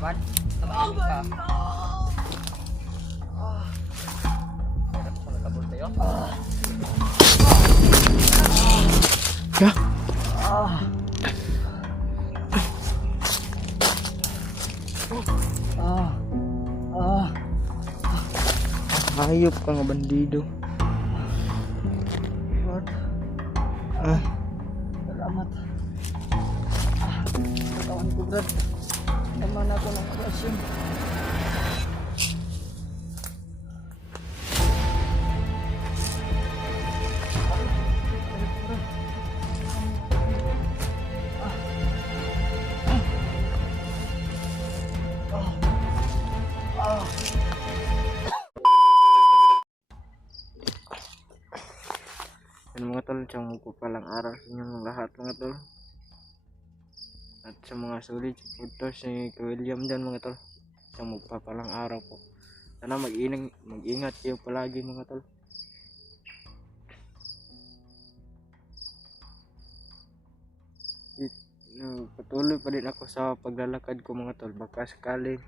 Wan, tamahan ka. Hirap sa matabol tayo. Ya. Hayop ka nga bandido. Lord, Ah, salamat. Katawan ko, Brad. Tama na ako ng operasyon. yan mga tol, siyang magpapalang araw sa inyong lahat mga tol. At sa mga sulit putos ni William dyan mga tol, siyang magpapalang araw po. Sana mag-ingat kayo palagi mga tol. Patuloy pa din ako sa paglalakad ko mga tol. Baka sakaling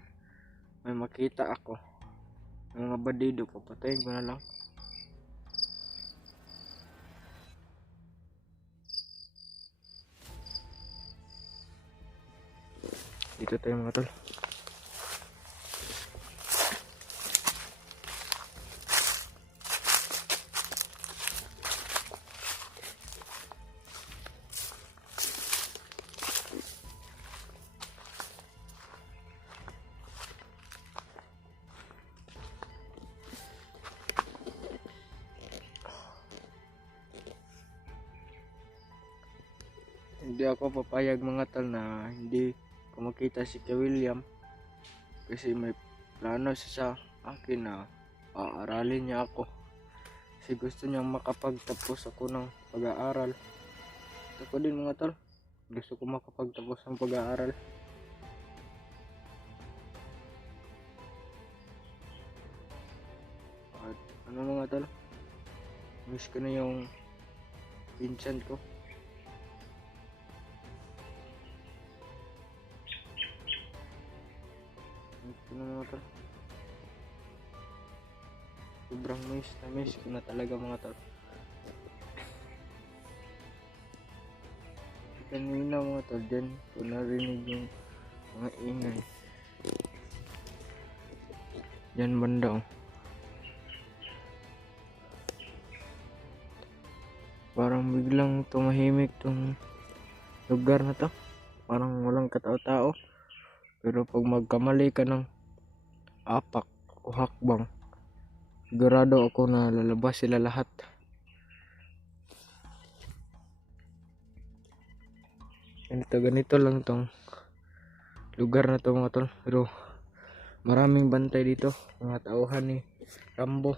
may makita ako ng mga bandido, papatayin ko na lang. Dito tayo mga tol. Hindi ako papayag mga tol na hindi ko makita si Kuya William, kasi may plano siya sa akin na aaralin niya ako, kasi gusto niyang makapagtapos ako ng pag-aaral. Ako din mga tol, gusto ko makapagtapos ng pag-aaral. At ano mga tol, miss ko na yung pinsan ko. Mga tol, sobrang miss ko na talaga mga tol. Kanina mga tol, dyan ko narinig yung mga ingay dyan banda oh. Parang biglang tumahimik tong lugar na to, parang walang katao-tao. Pero pag magkamali ka ng apak o hakbang, sigurado ako na lalabas sila lahat. Ganito lang tong lugar na to mga tol, pero maraming bantay dito, mga tauhan ni Rambo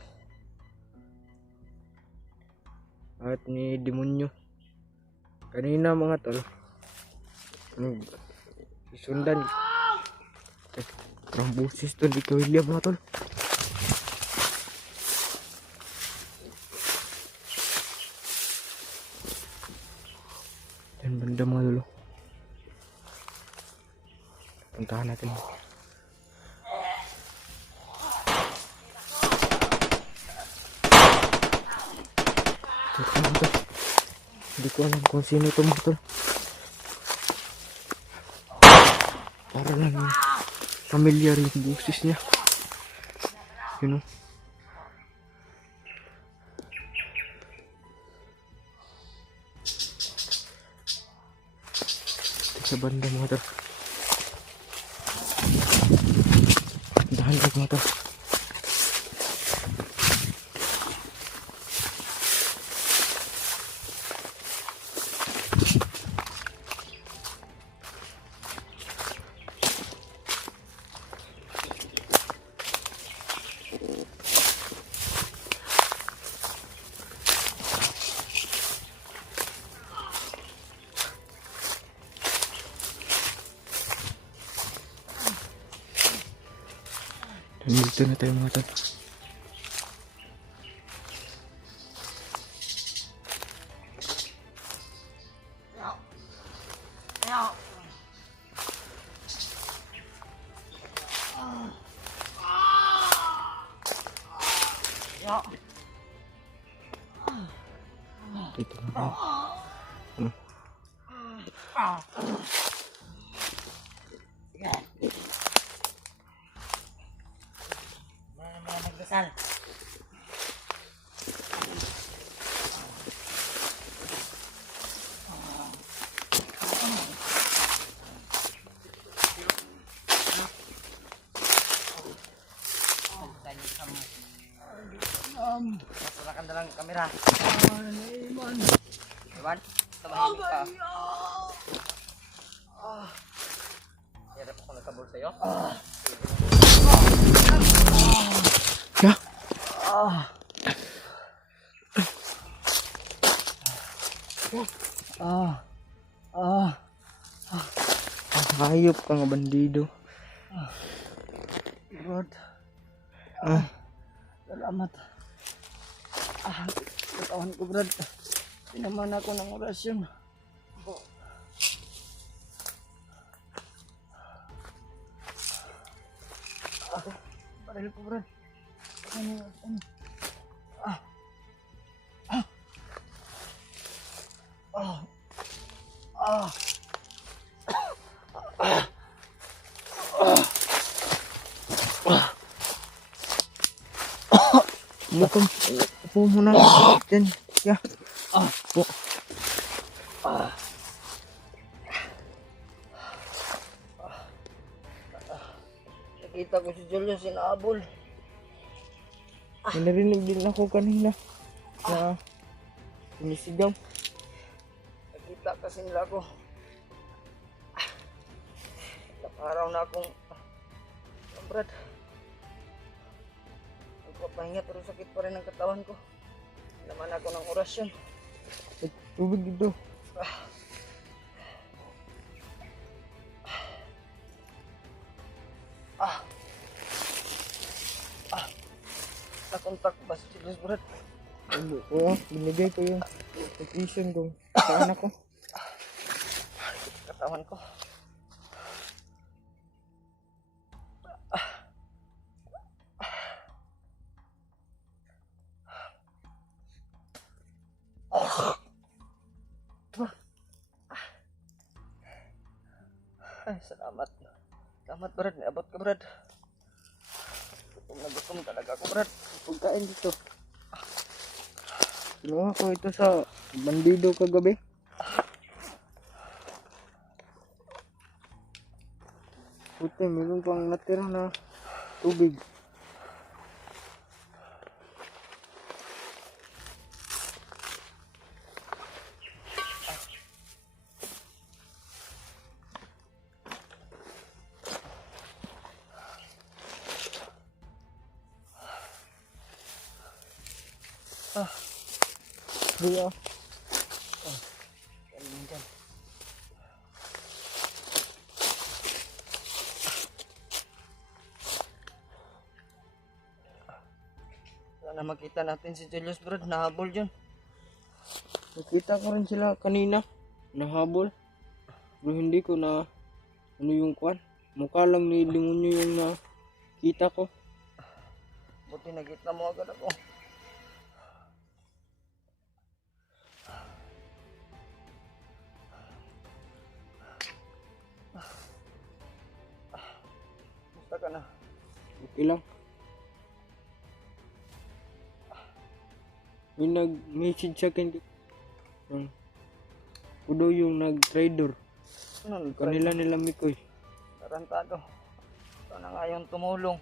at ni Demonyo. Kanina mga tol, susundan Rambusis to di Kuya William mga tol. Yan banda mga lolo, puntahan natin. Hindi ko alam kung sino ito mga tol, para lang yung familiar yung busis niya, you know. Sa banda mga tol, dahan ka mga tol. Dito na tayo mga tol. Ito na. Mga magdasal. Wala kang dalang kamera. Iman. Iman? Tumahimik ka. Hirap ako nagkabul sa'yo. Ya. Hayop ka nga bandido. Brad, salamat. Katawan ko, Brad. Pinaman ako ng orasyon. Baril ko, Brad. Ano? Mukhang upo muna dyan. Ya. Nakita ko si Julio sinabol. May narinig din ako kanina na sinisigaw. Nakita kasi nila ako. Ilang araw na akong Brad. Nagpapahinga pero sakit pa rin ang katawan ko. Naman ako ng orasyon. May tubig dito. Nakontak ba si Julius, Brad? Oo, binigay ko yung location kung saan ako. Katawan ko. Ay, salamat. Salamat, Brad. Naabot ka, Brad. Gutom na gutom talaga ako, Brad. Pagkain dito. Kinuha ko ito sa bandido kagabi. Puti, meron pang natira na tubig. Iya. Sana makita natin si Julius, Brad. Nahabol dyan. Nakita ko rin sila kanina. Nahabol. Pero hindi ko na ano yung kwan. Mukha lang ni Limonyo yung nakita ko. Buti nakita mo agad ako. Basta ka na. Okay lang. May nag-message sa akin. Kudo yung nag-trader. Ano, Kanila nila Mikoy. tarantado. Ito na nga yung tumulong.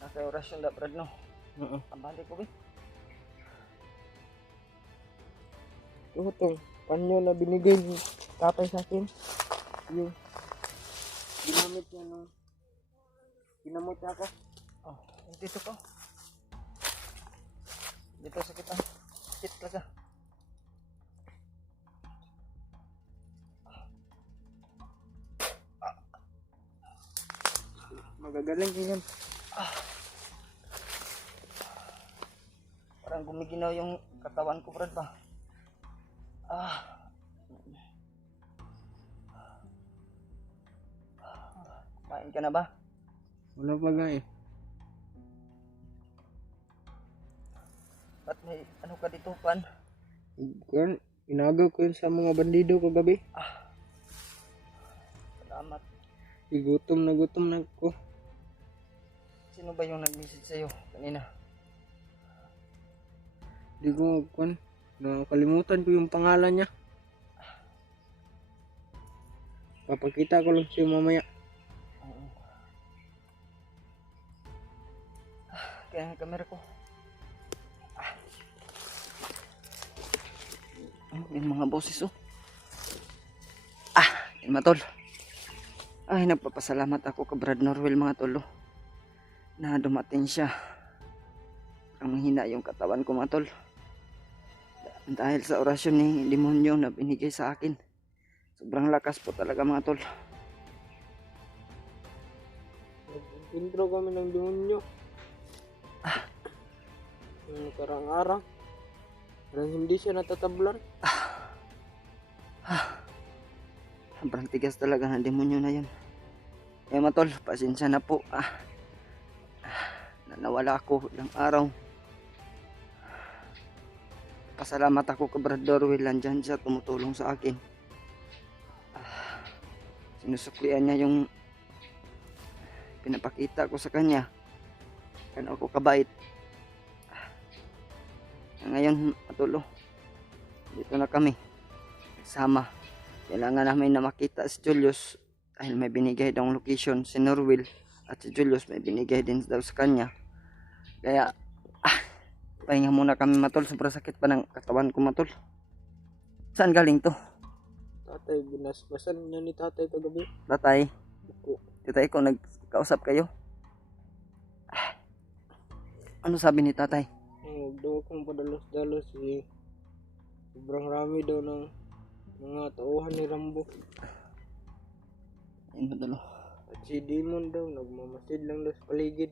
Nasa orasyon da, Brad, no? Oo. Ang balik ko, ba? Ito itong panyo na binigay ni tatay sa akin. Yung ginamit niya nung ginamot niya ako. Oh, dito ko. Dito sa kita. Sakit talaga. Magagaling ko yan. Parang gumiginaw yung katawan ko, Brad, ba? Kain ka na ba? Wala pa nga eh. Ba't may ano ka dito, Pan? Kuan, inagaw ko yun sa mga bandido kagabi. Salamat. Gutom na ko. Sino ba yung nag-message sa'yo kanina? Di ko, kuan, nakalimutan ko yung pangalan niya. Papakita ko lang siya mamaya. Oo. Kaya ang camera ko. Yung mga boses oh. Yung mga tol. Ay, nagpapasalamat ako kay Brad Norwell mga tol oh, na dumating siya. Ang mahina yung katawan ko mga tol. Dahil sa orasyon ni demonyo na binigay sa akin. Sobrang lakas po talaga mga tol. Nag-intro kami ng demonyo. Yung nakarang araw. Parang hindi siya natatablan. Sobrang tigas talaga ng demonyo na yun. Eh mga tol, pasensya na po. Nawala ako ilang araw. Pasalamat ako kay Brad Norwell, nandyan siya tumutulong sa akin. Sinusuklian niya yung pinapakita ko sa kanya. Kaya ako kabait. Ngayon, matulo. Dito na kami. Nagsama. Kailangan namin na makita si Julius dahil may binigay daw location si Norwell at si Julius may binigay din daw sa kanya. Kaya, pahinga muna kami matol. Sobrang sakit pa ng katawan ko matol. Saan galing to? Tatay, binasbasan niya ni tatay kagabi. Tatay? Buko. Tatay ko, nagkausap kayo? Ano sabi ni tatay? Huwag daw akong padalos-dalos eh. Sobrang rami daw ng mga tauhan ni Rambo. Ayun matol. At si Demon daw, nagmamasid lang daw sa paligid.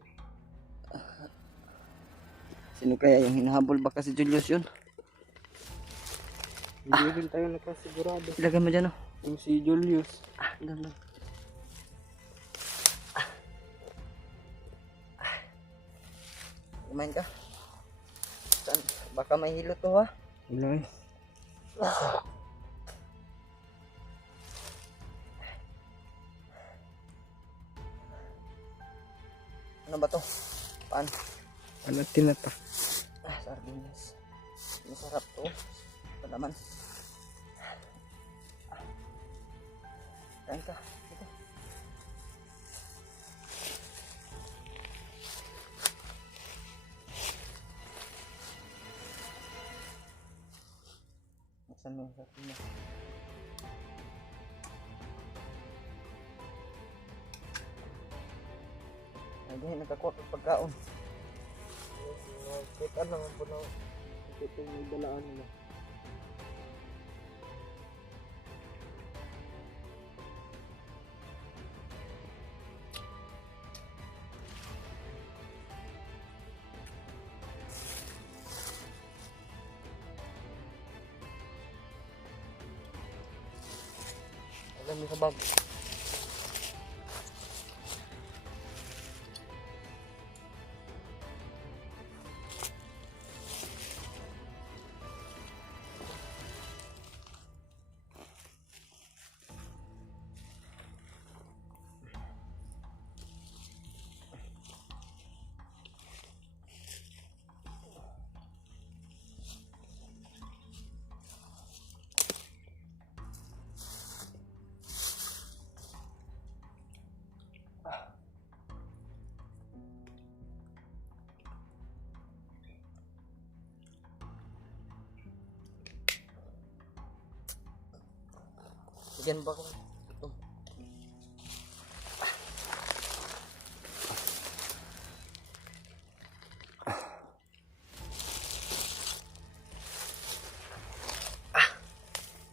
Sino kaya yung hinahabol? Baka si Julius yun? Hindi rin tayo nakasigurado. Ilagay mo dyan oh. Yung si Julius. Ganda. Kumain ka? Saan? Baka may hilo to ha? Wala eh. Ano ba to? Paan? Ano tinata? Sardinas. Masarap to. Ito naman. Kain ka. Ito. Saan mo yung sardinas? Ay, nakakuha ng pagkaon. Kita naman po na ito yung dalaan mo. Alam mo sa bag. Bigyan ba ko? Ito.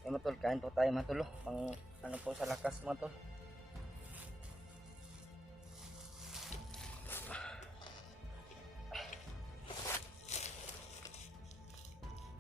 Matol, kain po tayo matol. Pang ano po sa lakas matol.